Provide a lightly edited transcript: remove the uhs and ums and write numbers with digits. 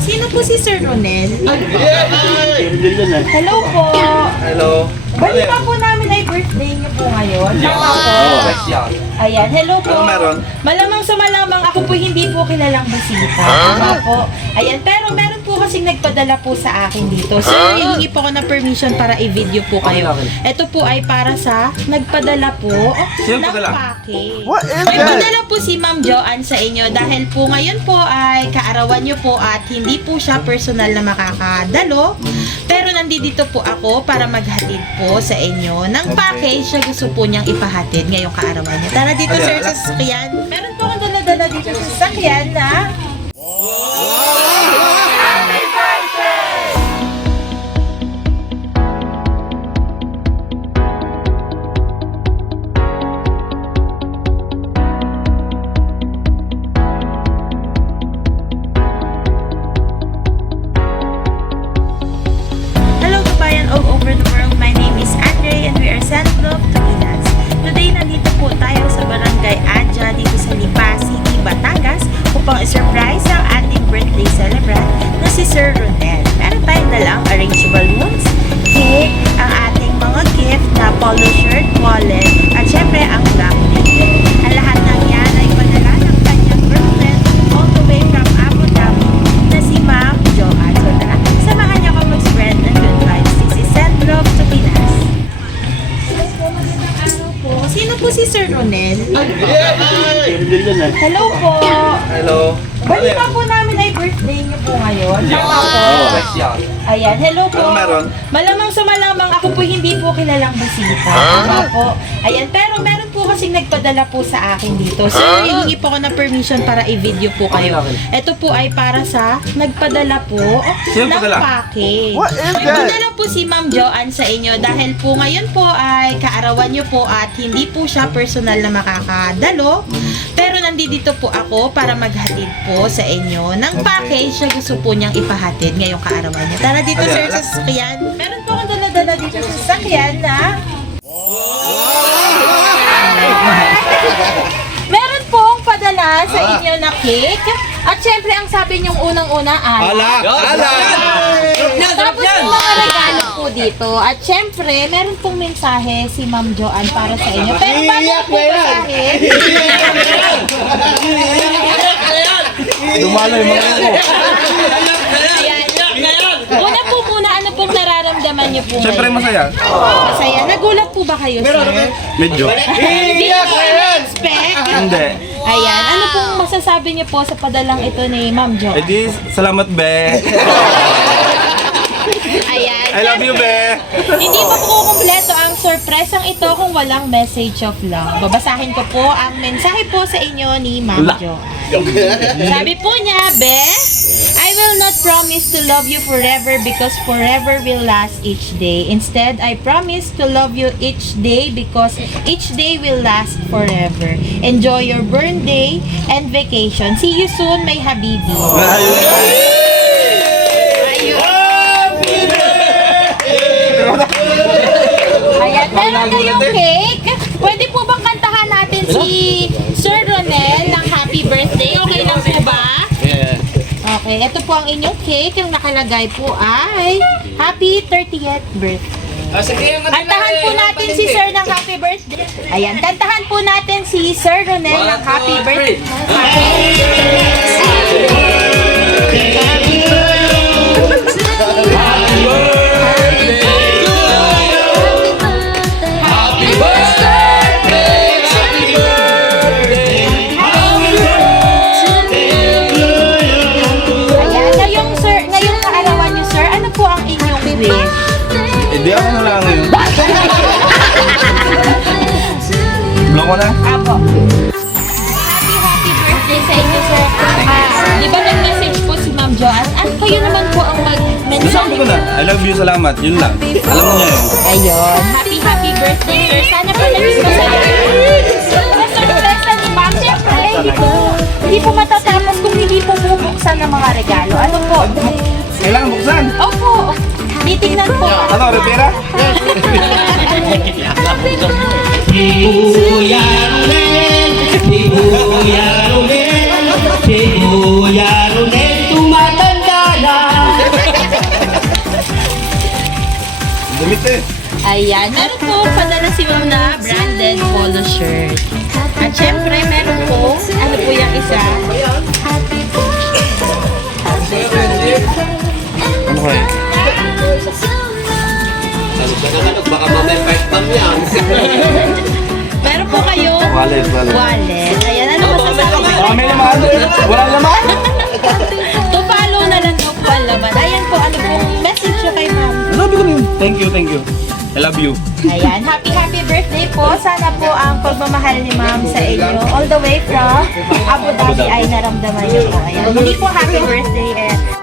Sino po si Sir Ronel? Hello po. Hello. Balita po namin ay birthday niyo po ngayon. Tama po. Ayan, hello po. Ano meron? Malamang sa malamang ako po hindi po kilalang bisita. Tama po. Ayan, pero meron po kasing nagpadala po sa akin dito. Sir, hihingi po ako ng permission para i-video po kayo. Ito po ay para sa nagpadala po Sino ng padala? pake. What is Nagpadala po si Ma'am Joanne sa inyo dahil po ngayon po ay kaarawan niyo po at hindi po siya personal na makakadalo. Pero nandito po ako para maghatid po sa inyo ng package na gusto po niyang ipahatid ngayong kaarawan niya. Tara dito sir sa sasakyan. Meron po akong dala-dala dito sa sasakyan na Hello kabayan all over the world. My name is Andre and we are sending love to Pinas. Today nandito po tayo sa Barangay Adja dito sa Lipa City, Batangas upang i-surprise ang ating birthday celebrant na si Sir Ronel. Meron tayong dalang arranged balloons, cake, ang ating mga gift na polo shirt, wallet, at syempre ang black ticket. Ang lahat ng yan ay padala ng kanyang girlfriend all the way from Abu Dhabi na si Ma'am Joanne. So tara, samahan niyo ako mag-spread ng good vibes. This is Send Love to Pinas. Sino po si Sir Ronel? Hello po. Hello. Balita po namin ay birthday niyo po ngayon. Tama po. Ayan, hello po. Ano meron? Malamang sa malamang ako po hindi po kilalang bisita. Tama po. Ayan, pero meron po kasing nagpadala po sa akin dito. Sir, hihingi po ako ng permission para i-video po kayo. Ito po ay para sa nagpadala po Sino ng padala? pake. What is that? Nagpadala po si Ma'am Joanne sa inyo dahil po ngayon po ay kaarawan niyo po at hindi po siya personal na makakadalo. Pero nandito po ako para maghatid po sa inyo ng package na gusto po niyang ipahatid ngayong kaarawan niya. Tara dito sir sa sasakyan. Meron po akong dala-dala dito sa sasakyan na meron pong padala sa inyo na cake. At syempre, ang sabi niyong unang-una ay tapos yung mga regalo po dito. At syempre, meron pong mensahe si Ma'am Joanne para sa inyo. Pero bago po basahin, Dumalay mga ako. ayan. Una po muna, ano pong nararamdaman niyo po Siyempre ngayon? masaya. Masaya. Nagulat po ba kayo, sir? Medyo. Hindi ko expect. Hindi. Ayan. Ano pong masasabi niyo po sa padalang ito ni Ma'am Eh Joanne? di, salamat be. Ayan. I love you be. Hindi pa po kumpleto ang sorpresang ito kung walang message of love. Babasahin ko po ang mensahe po sa inyo ni Ma'am Jo. Sabi po niya, Be, I will not promise to love you forever because forever will last each day. Instead, I promise to love you each day because each day will last forever. Enjoy your birthday and vacation. See you soon, my Habibi. Ayan, meron kayong cake. Pwede po bang kantahan natin si Sir Ronel ng happy birthday? Okay lang po ba? Okay, ito po ang inyong cake. Yung nakalagay po ay happy 30th birthday. Kantahan po natin si Sir ng happy birthday. Ayan, kantahan po natin si Sir Ronel ng happy birthday. Ayan, ngayong kaarawan niyo, Sir, ano po ang inyong wish? Hindi ako na lang ngayon. Block ko na. Apo. Happy birthday sa inyo, Sir. Di ba nag-message po si Ma'am Joanne? At kayo naman po ang mag-mensahe. Sabi ko na, I love you, salamat. Yun lang. Alam mo niya yun. Ayun. Happy birthday, Sir. Sana po naging masaya. Sa sorpresa ni Ma'am, siyempre, hindi po matatapos kung hindi po bubuksan ng mga regalo. Ano po? Kailangan buksan. Opo. Titignan po. Ano, Rivera? Kuya Ronel, Kuya Ronel, Kuya Ronel. Damit eh. Ayan, meron po padala si Ma'am na branded polo shirt. At syempre, meron po, ano po yung isa? Ano kaya? Baka mamay part ma'am yan. Meron po kayo Wallet. wallet. Ayan, ano masasabi? May laman. Wala laman. To follow na lang po ang laman. Ayan po, ano pong message nyo kay Ma'am? Sabi ko rin. Thank you. I love you. Ayan, happy birthday po. Sana po ang pagmamahal ni Ma'am sa inyo all the way from Abu Dhabi ay naramdaman niyo po. Ayan, hindi po happy birthday